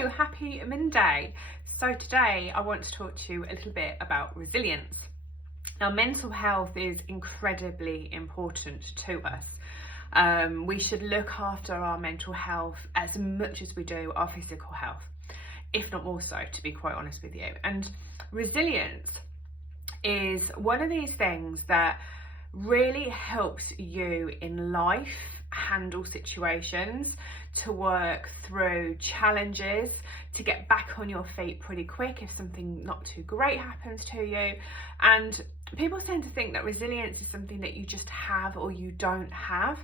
Hello, happy Monday. So today I want to talk to you a little bit about resilience. Now, mental health is incredibly important to us. We should look after our mental health as much as we do our physical health, if not more so, to be quite honest with you. And resilience is one of these things that really helps you in life handle situations, to work through challenges, to get back on your feet pretty quick if something not too great happens to you. And people tend to think that resilience is something that you just have or you don't have.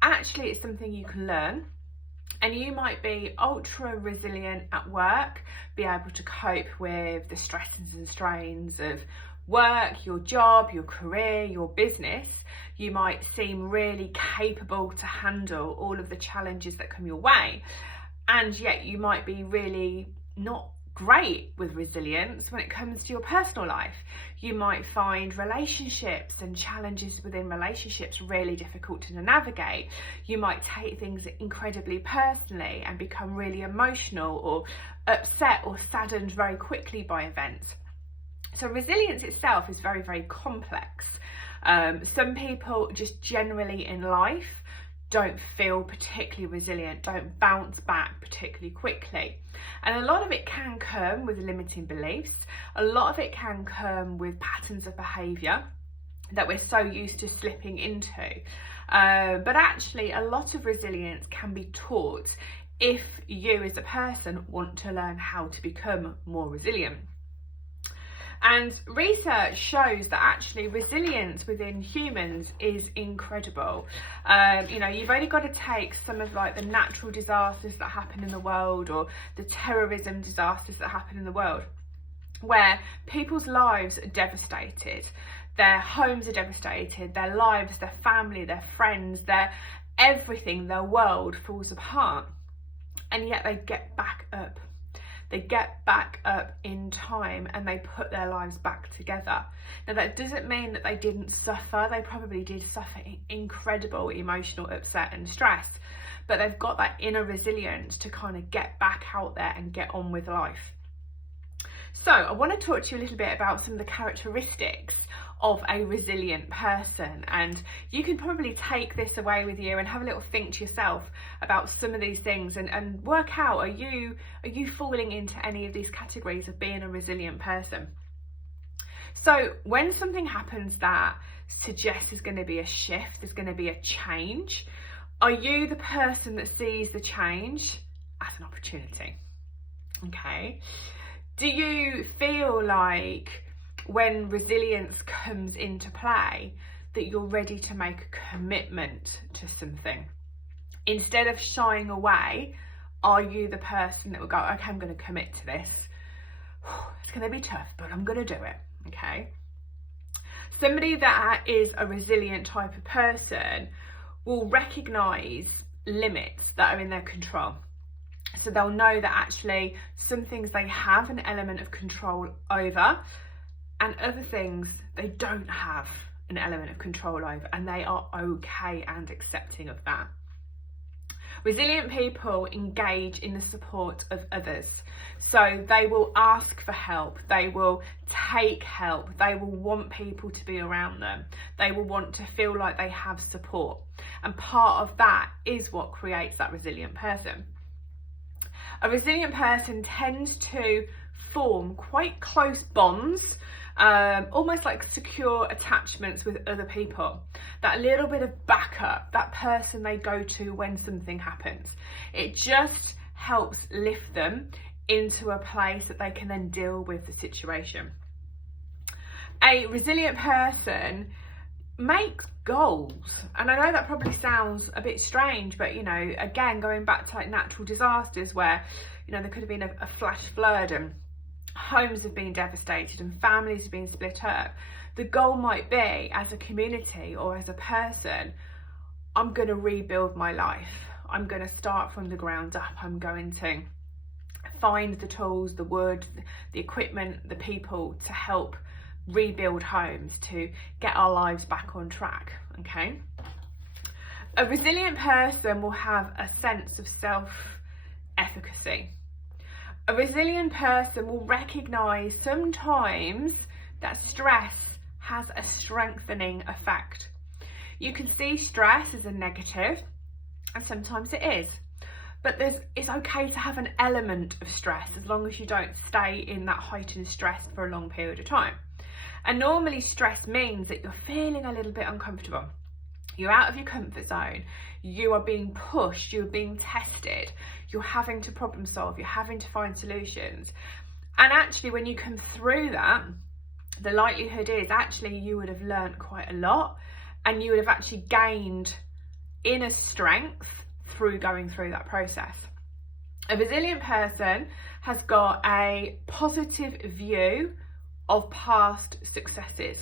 Actually, it's something you can learn. And you might be ultra resilient at work, be able to cope with the stresses and strains of work, your job, your career, your business. You might seem really capable to handle all of the challenges that come your way. And yet you might be really not great with resilience when it comes to your personal life. You might find relationships and challenges within relationships really difficult to navigate. You might take things incredibly personally and become really emotional or upset or saddened very quickly by events. So resilience itself is very, very complex. Some people just generally in life don't feel particularly resilient, don't bounce back particularly quickly. And a lot of it can come with limiting beliefs. A lot of it can come with patterns of behaviour that we're so used to slipping into. But actually, a lot of resilience can be taught if you as a person want to learn how to become more resilient. And research shows that actually resilience within humans is incredible. You've only got to take some of like the natural disasters that happen in the world, or the terrorism disasters that happen in the world, where people's lives are devastated, their homes are devastated, their lives, their family, their friends, their everything, their world falls apart, and yet they get back up. They get back up in time and they put their lives back together. Now, that doesn't mean that they didn't suffer. They probably did suffer incredible emotional upset and stress, but they've got that inner resilience to kind of get back out there and get on with life. So I want to talk to you a little bit about some of the characteristics of a resilient person, and you can probably take this away with you and have a little think to yourself about some of these things and work out, are you falling into any of these categories of being a resilient person? So when something happens that suggests there's going to be a shift, there's going to be a change, are you the person that sees the change as an opportunity? Okay. Do you feel like when resilience comes into play that you're ready to make a commitment to something? Instead of shying away, are you the person that will go, okay, I'm going to commit to this. It's going to be tough, but I'm going to do it. Okay. Somebody that is a resilient type of person will recognize limits that are in their control. So they'll know that actually some things they have an element of control over, and other things they don't have an element of control over, and they are okay and accepting of that. Resilient people engage in the support of others. So they will ask for help, they will take help, they will want people to be around them, they will want to feel like they have support. And part of that is what creates that resilient person. A resilient person tends to form quite close bonds, almost like secure attachments with other people. That little bit of backup, that person they go to when something happens. It just helps lift them into a place that they can then deal with the situation. A resilient person makes goals, and I know that probably sounds a bit strange, but again, going back to like natural disasters where there could have been a flash flood and homes have been devastated and families have been split up. The goal might be, as a community or as a person, I'm going to rebuild my life. I'm going to start from the ground up. I'm going to find the tools, the wood, the equipment, the people to help rebuild homes, to get our lives back on track. Okay. A resilient person will have a sense of self-efficacy. A resilient person will recognise sometimes that stress has a strengthening effect. You can see stress as a negative, and sometimes it is. But it's okay to have an element of stress as long as you don't stay in that heightened stress for a long period of time. And normally stress means that you're feeling a little bit uncomfortable. You're out of your comfort zone. You are being pushed. You're being tested. You're having to problem solve. You're having to find solutions. And actually, when you come through that, the likelihood is actually you would have learnt quite a lot, and you would have actually gained inner strength through going through that process. A resilient person has got a positive view of past successes.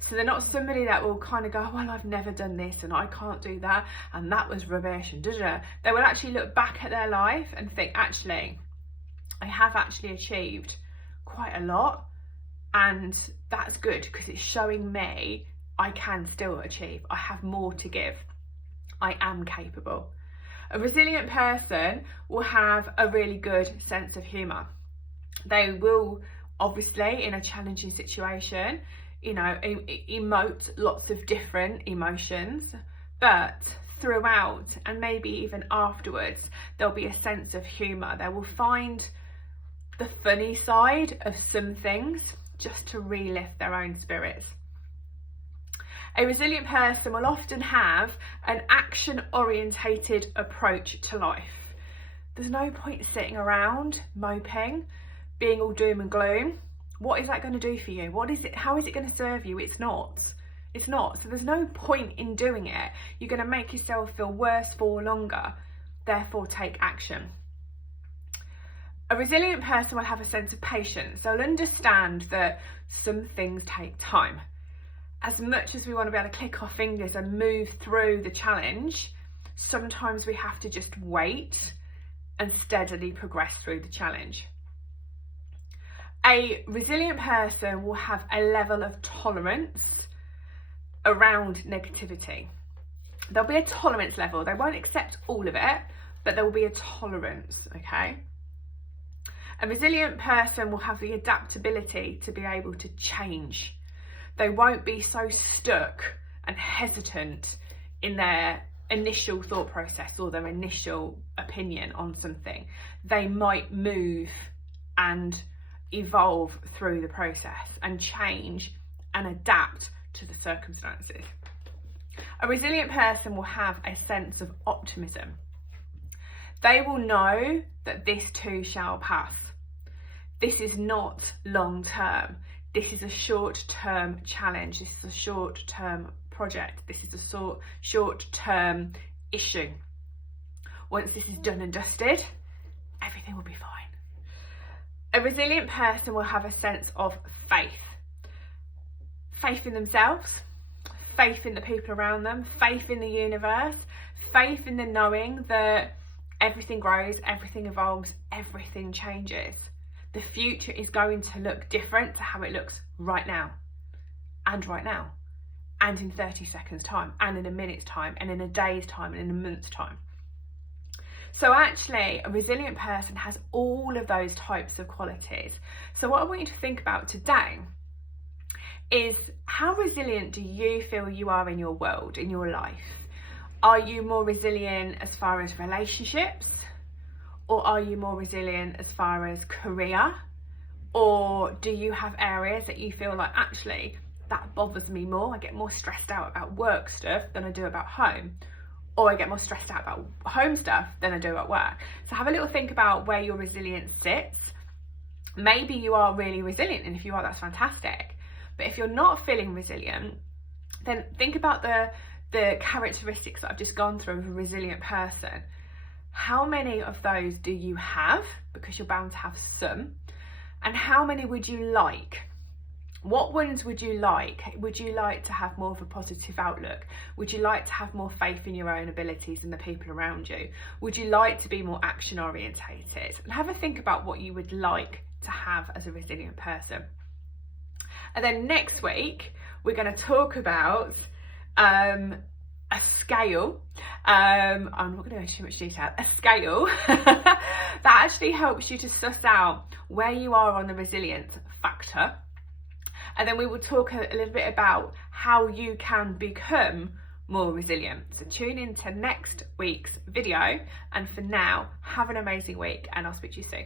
So they're not somebody that will kind of go, well, I've never done this and I can't do that and that was rubbish and da-da. They will actually look back at their life and think, actually, I have actually achieved quite a lot, and that's good because it's showing me I can still achieve. I have more to give. I am capable. A resilient person will have a really good sense of humour. They will obviously, in a challenging situation, emote lots of different emotions, but throughout and maybe even afterwards, there'll be a sense of humour. They will find the funny side of some things just to relift their own spirits. A resilient person will often have an action-orientated approach to life. There's no point sitting around moping, being all doom and gloom. What is that going to do for you? How is it going to serve you? It's not. So there's no point in doing it. You're going to make yourself feel worse for longer. Therefore, take action. A resilient person will have a sense of patience. They'll understand that some things take time. As much as we want to be able to click our fingers and move through the challenge, sometimes we have to just wait and steadily progress through the challenge. A resilient person will have a level of tolerance around negativity. There'll be a tolerance level. They won't accept all of it, but there will be a tolerance, okay? A resilient person will have the adaptability to be able to change. They won't be so stuck and hesitant in their initial thought process or their initial opinion on something. They might move and evolve through the process and change and adapt to the circumstances. A resilient person will have a sense of optimism. They will know that this too shall pass. This is not long term. This is a short-term challenge. This is a short-term project. This is a short-term issue. Once this is done and dusted, everything will be fine. A resilient person will have a sense of faith. Faith in themselves, faith in the people around them, faith in the universe, faith in the knowing that everything grows, everything evolves, everything changes. The future is going to look different to how it looks right now, and in 30 seconds time, and in a minute's time, and in a day's time, and in a month's time. So actually, a resilient person has all of those types of qualities. So what I want you to think about today is, how resilient do you feel you are in your world, in your life? Are you more resilient as far as relationships? Or are you more resilient as far as career? Or do you have areas that you feel like, actually, that bothers me more? I get more stressed out about work stuff than I do about home. Or I get more stressed out about home stuff than I do at work. So have a little think about where your resilience sits. Maybe you are really resilient, and if you are, that's fantastic. But if you're not feeling resilient, then think about the characteristics that I've just gone through of a resilient person. How many of those do you have? Because you're bound to have some. And how many would you like? What ones would you like? Would you like to have more of a positive outlook? Would you like to have more faith in your own abilities and the people around you? Would you like to be more action orientated? And have a think about what you would like to have as a resilient person. And then next week, we're going to talk about a scale. I'm not going to go into too much detail. A scale that actually helps you to suss out where you are on the resilience factor. And then we will talk a little bit about how you can become more resilient. So tune in to next week's video. And for now, have an amazing week, and I'll speak to you soon.